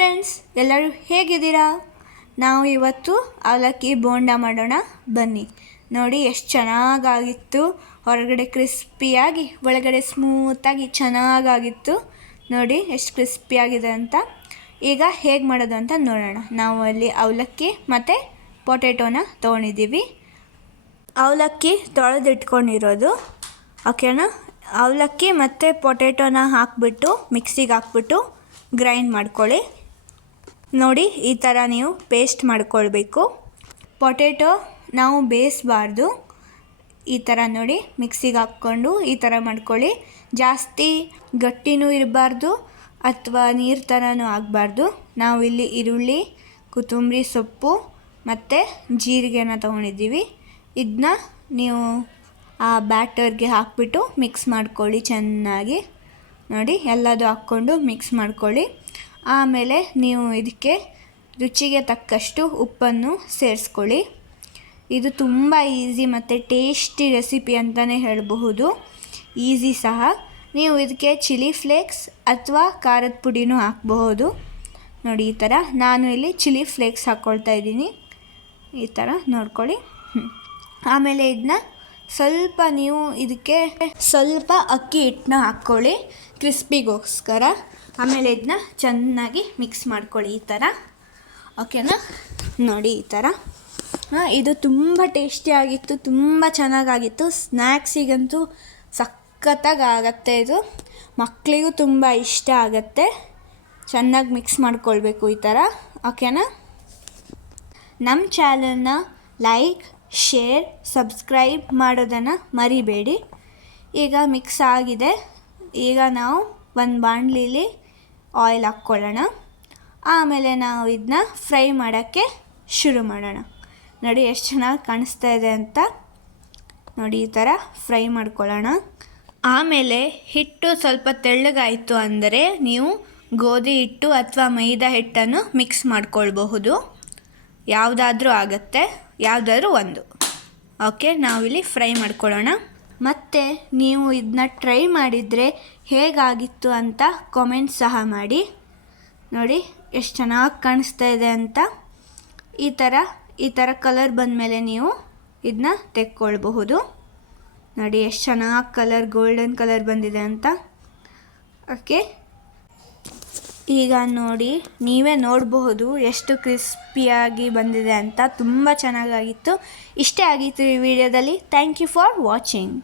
Friends, ಎಲ್ಲರೂ ಹೇಗಿದ್ದೀರಾ? ನಾವು ಇವತ್ತು ಅವಲಕ್ಕಿ ಬೋಂಡ ಮಾಡೋಣ ಬನ್ನಿ. ನೋಡಿ ಎಷ್ಟು ಚೆನ್ನಾಗಾಗಿತ್ತು. ಹೊರಗಡೆ ಕ್ರಿಸ್ಪಿಯಾಗಿ ಒಳಗಡೆ ಸ್ಮೂತಾಗಿ ಚೆನ್ನಾಗಾಗಿತ್ತು. ನೋಡಿ ಎಷ್ಟು ಕ್ರಿಸ್ಪಿಯಾಗಿದೆ ಅಂತ. ಈಗ ಹೇಗೆ ಮಾಡೋದು ಅಂತ ನೋಡೋಣ. ನಾವು ಅಲ್ಲಿ ಅವಲಕ್ಕಿ ಮತ್ತು ಪೊಟ್ಯಾಟೋನ ತೊಗೊಂಡಿದ್ದೀವಿ. ಅವಲಕ್ಕಿ ತೊಳೆದಿಟ್ಕೊಂಡಿರೋದು, ಓಕೆನಾ. ಅವಲಕ್ಕಿ ಮತ್ತು ಪೊಟ್ಯಾಟೋನ ಹಾಕಿಬಿಟ್ಟು ಮಿಕ್ಸಿಗೆ ಹಾಕ್ಬಿಟ್ಟು ಗ್ರೈಂಡ್ ಮಾಡ್ಕೊಳ್ಳಿ. ನೋಡಿ ಈ ಥರ ನೀವು ಪೇಸ್ಟ್ ಮಾಡ್ಕೊಳ್ಬೇಕು. ಪೊಟ್ಯಾಟೊ ನಾವು ಬೇಯಿಸಬಾರ್ದು. ಈ ಥರ ನೋಡಿ ಮಿಕ್ಸಿಗೆ ಹಾಕ್ಕೊಂಡು ಈ ಥರ ಮಾಡ್ಕೊಳ್ಳಿ. ಜಾಸ್ತಿ ಗಟ್ಟಿನೂ ಇರಬಾರ್ದು ಅಥವಾ ನೀರು ಥರನೂ ಆಗಬಾರ್ದು. ನಾವು ಇಲ್ಲಿ ಈರುಳ್ಳಿ, ಕೊತ್ತಂಬರಿ ಸೊಪ್ಪು ಮತ್ತು ಜೀರಿಗೆನ ತೊಗೊಂಡಿದ್ದೀವಿ. ಇದನ್ನ ನೀವು ಆ ಬ್ಯಾಟರ್ಗೆ ಹಾಕಿಬಿಟ್ಟು ಮಿಕ್ಸ್ ಮಾಡ್ಕೊಳ್ಳಿ ಚೆನ್ನಾಗಿ. ನೋಡಿ ಎಲ್ಲದೂ ಹಾಕ್ಕೊಂಡು ಮಿಕ್ಸ್ ಮಾಡ್ಕೊಳ್ಳಿ. ಆಮೇಲೆ ನೀವು ಇದಕ್ಕೆ ರುಚಿಗೆ ತಕ್ಕಷ್ಟು ಉಪ್ಪನ್ನು ಸೇರಿಸ್ಕೊಳ್ಳಿ. ಇದು ತುಂಬ ಈಸಿ ಮತ್ತು ಟೇಸ್ಟಿ ರೆಸಿಪಿ ಅಂತಲೇ ಹೇಳಬಹುದು. ಈಸಿ ಸಹ. ನೀವು ಇದಕ್ಕೆ ಚಿಲ್ಲಿ ಫ್ಲೇಕ್ಸ್ ಅಥವಾ ಖಾರದ ಪುಡಿನೂ ಹಾಕಬಹುದು. ನೋಡಿ ಈ ಥರ ನಾನು ಇಲ್ಲಿ ಚಿಲ್ಲಿ ಫ್ಲೇಕ್ಸ್ ಹಾಕ್ಕೊಳ್ತಾ ಇದ್ದೀನಿ. ಈ ಥರ ನೋಡ್ಕೊಳ್ಳಿ. ಆಮೇಲೆ ಇದನ್ನ ಸ್ವಲ್ಪ ನೀವು ಇದಕ್ಕೆ ಸ್ವಲ್ಪ ಅಕ್ಕಿ ಹಿಟ್ಟನ್ನ ಹಾಕ್ಕೊಳ್ಳಿ ಕ್ರಿಸ್ಪಿಗೋಸ್ಕರ. ಆಮೇಲೆ ಇದನ್ನ ಚೆನ್ನಾಗಿ ಮಿಕ್ಸ್ ಮಾಡ್ಕೊಳ್ಳಿ ಈ ಥರ, ಓಕೆನಾ. ನೋಡಿ ಈ ಥರ. ಇದು ತುಂಬ ಟೇಸ್ಟಿಯಾಗಿತ್ತು, ತುಂಬ ಚೆನ್ನಾಗಾಗಿತ್ತು. ಸ್ನ್ಯಾಕ್ಸಿಗಂತೂ ಸಖತ್ತಾಗಿ ಆಗತ್ತೆ. ಇದು ಮಕ್ಕಳಿಗೂ ತುಂಬ ಇಷ್ಟ ಆಗತ್ತೆ. ಚೆನ್ನಾಗಿ ಮಿಕ್ಸ್ ಮಾಡ್ಕೊಳ್ಬೇಕು ಈ ಥರ, ಓಕೆನಾ. ನಮ್ಮ ಚಾನಲ್ನ ಲೈಕ್, ಶೇರ್, ಸಬ್ಸ್ಕ್ರೈಬ್ ಮಾಡೋದನ್ನು ಮರಿಬೇಡಿ. ಈಗ ಮಿಕ್ಸ್ ಆಗಿದೆ. ಈಗ ನಾವು ಒಂದು ಬಾಣಲಿಲಿ ಆಯಿಲ್ ಹಾಕ್ಕೊಳ್ಳೋಣ. ಆಮೇಲೆ ನಾವು ಇದನ್ನ ಫ್ರೈ ಮಾಡೋಕ್ಕೆ ಶುರು ಮಾಡೋಣ. ನೋಡಿ ಎಷ್ಟು ಚೆನ್ನಾಗಿ ಕಾಣಿಸ್ತಾ ಇದೆ ಅಂತ. ನೋಡಿ ಈ ಥರ ಫ್ರೈ ಮಾಡ್ಕೊಳ್ಳೋಣ. ಆಮೇಲೆ ಹಿಟ್ಟು ಸ್ವಲ್ಪ ತೆಳ್ಳಗಾಯಿತು ಅಂದರೆ ನೀವು ಗೋಧಿ ಹಿಟ್ಟು ಅಥವಾ ಮೈದಾ ಹಿಟ್ಟನ್ನು ಮಿಕ್ಸ್ ಮಾಡ್ಕೊಳ್ಬಹುದು. ಯಾವುದಾದ್ರೂ ಆಗುತ್ತೆ, ಯಾವುದಾದ್ರೂ ಒಂದು. ಓಕೆ, ನಾವಿಲ್ಲಿ ಫ್ರೈ ಮಾಡ್ಕೊಳ್ಳೋಣ. ಮತ್ತು ನೀವು ಇದನ್ನ ಟ್ರೈ ಮಾಡಿದರೆ ಹೇಗಾಗಿತ್ತು ಅಂತ ಕಾಮೆಂಟ್ ಸಹ ಮಾಡಿ. ನೋಡಿ ಎಷ್ಟು ಚೆನ್ನಾಗಿ ಕಾಣಿಸ್ತಾ ಇದೆ ಅಂತ. ಈ ಥರ ಕಲರ್ ಬಂದಮೇಲೆ ನೀವು ಇದನ್ನ ತೆಕ್ಕೊಳ್ಬಹುದು. ನೋಡಿ ಎಷ್ಟು ಚೆನ್ನಾಗಿ ಕಲರ್, ಗೋಲ್ಡನ್ ಕಲರ್ ಬಂದಿದೆ ಅಂತ. ಓಕೆ, ಈಗ ನೋಡಿ ನೀವೇ ನೋಡಬಹುದು ಎಷ್ಟು ಕ್ರಿಸ್ಪಿಯಾಗಿ ಬಂದಿದೆ ಅಂತ. ತುಂಬ ಚೆನ್ನಾಗಾಗಿತ್ತು. ಇಷ್ಟೇ ಆಗಿತ್ತು ಈ ವಿಡಿಯೋದಲ್ಲಿ. Thank you for watching.